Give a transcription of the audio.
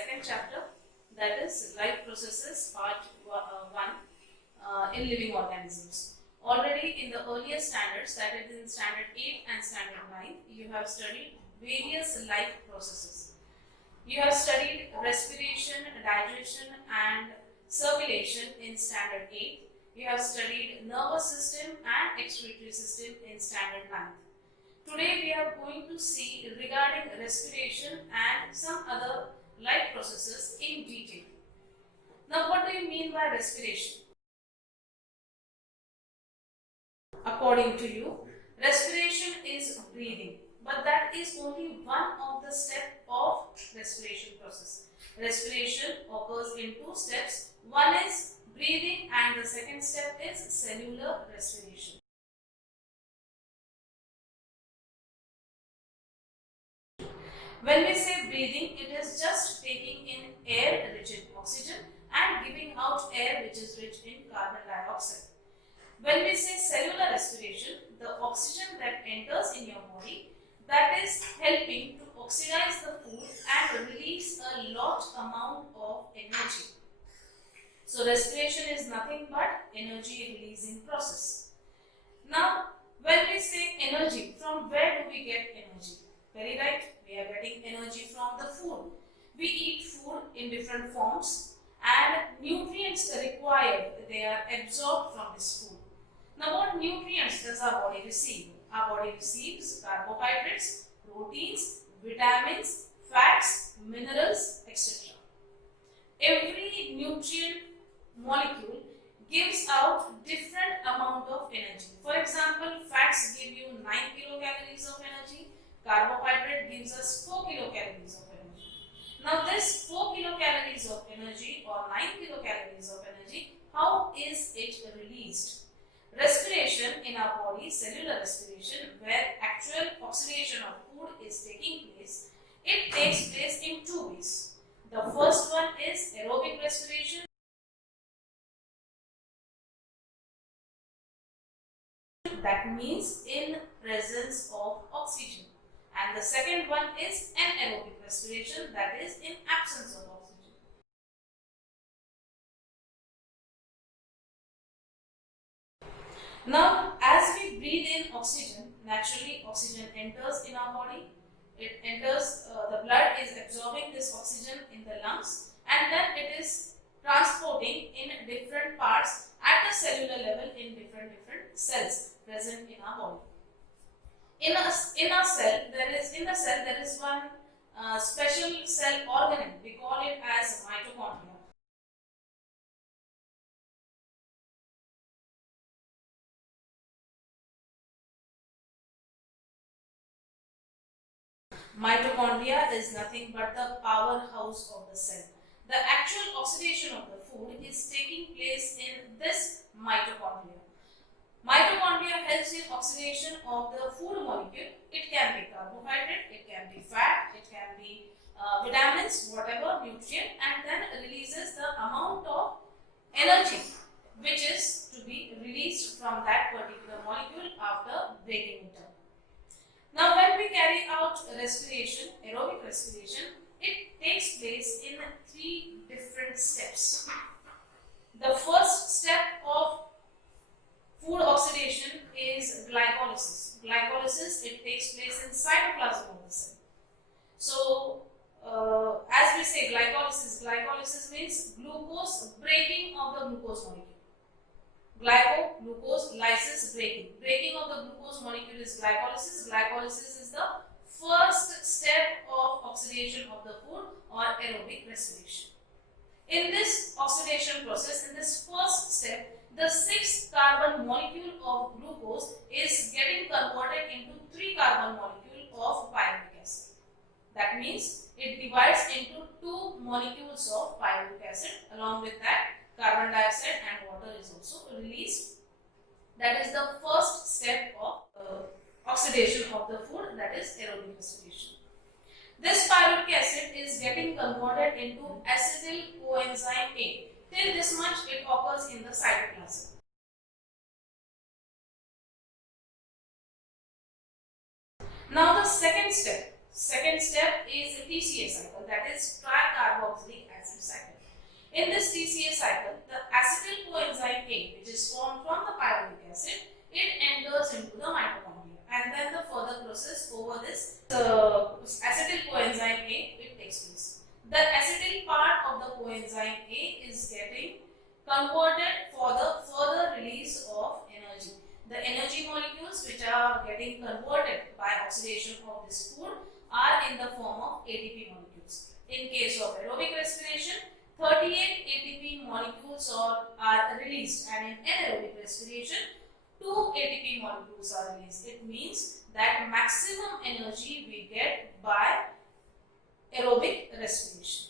second chapter, that is life processes part 1 in living organisms. Already in the earlier standards, that is in standard 8 and standard 9, you have studied various life processes. You have studied respiration, digestion and circulation in standard 8. You have studied nervous system and excretory system in standard 9. Today we are going to see regarding respiration and some other life processes in detail. Now what do you mean by respiration? According to you, respiration is breathing, but that is only one of the steps of respiration process. Respiration occurs in two steps. One is breathing and the second step is cellular respiration. When we say breathing, it is just taking in air rich in oxygen and giving out air which is rich in carbon dioxide. When we say cellular respiration, the oxygen that enters in your body, that is helping to oxidize the food and release a lot amount of energy. So respiration is nothing but energy releasing process. Now when we say energy, from where do we get energy? Very right, we are getting energy from the food. We eat food in different forms and nutrients required, they are absorbed from this food. Now what nutrients does our body receive? Our body receives carbohydrates, proteins, vitamins, fats, minerals, etc. Every nutrient molecule gives out different amount of energy. For example, fats give you 9 kilocalories of energy, carbohydrate gives us 4 kilocalories of energy. Now this 4 kilocalories of energy or 9 kilocalories of energy, how is it released? Respiration in our body, cellular respiration, where actual oxidation of food is taking place, it takes place in two ways. The first one is aerobic respiration. That means in presence of oxygen. And the second one is anaerobic respiration, that is in absence of oxygen. Now, as we breathe in oxygen, naturally oxygen enters in our body. It enters, the blood is absorbing this oxygen in the lungs and then it is transporting in different parts at the cellular level in different cells present in our body. In a cell, there is one special cell organelle. We call it as mitochondria. Mitochondria is nothing but the powerhouse of the cell. The actual oxidation of the food is taking place in this mitochondria. Mitochondria helps in oxidation of the food molecule. It can be carbohydrate, it can be fat, it can be vitamins, whatever nutrient, and then releases the amount of energy which is to be released from that particular molecule after breaking it down. Now when we carry out respiration, aerobic respiration, it takes place in three different steps. The first step of food oxidation is glycolysis. Glycolysis, it takes place in cytoplasm of the cell. So as we say glycolysis means glucose breaking of the glucose molecule. Glucose, lysis, breaking of the glucose molecule is glycolysis. Glycolysis is the first step of oxidation of the food or aerobic respiration. In this oxidation process, in this first step, the 6th carbon molecule of glucose is getting converted into 3 carbon molecule of pyruvic acid. That means it divides into 2 molecules of pyruvic acid. Along with that, carbon dioxide and water is also released. That is the first step of oxidation of the food, that is aerobic respiration. This pyruvic acid is getting converted into acetyl coenzyme A. Till this much it occurs in the cytoplasm. Now the second step is a TCA cycle, that is tricarboxyl carboxylic acid cycle. In this TCA cycle, the acetyl coenzyme A, which is formed from the pyruvic acid, it enters into the mitochondria, and then the further process over this acetyl coenzyme A, it takes place. The acetyl part of the coenzyme A is getting converted for the further release of energy. The energy molecules which are getting converted by oxidation of this food are in the form of ATP molecules. In case of aerobic respiration, 38 ATP molecules are released, and in anaerobic respiration, 2 ATP molecules are released. It means that maximum energy we get by aerobic respiration.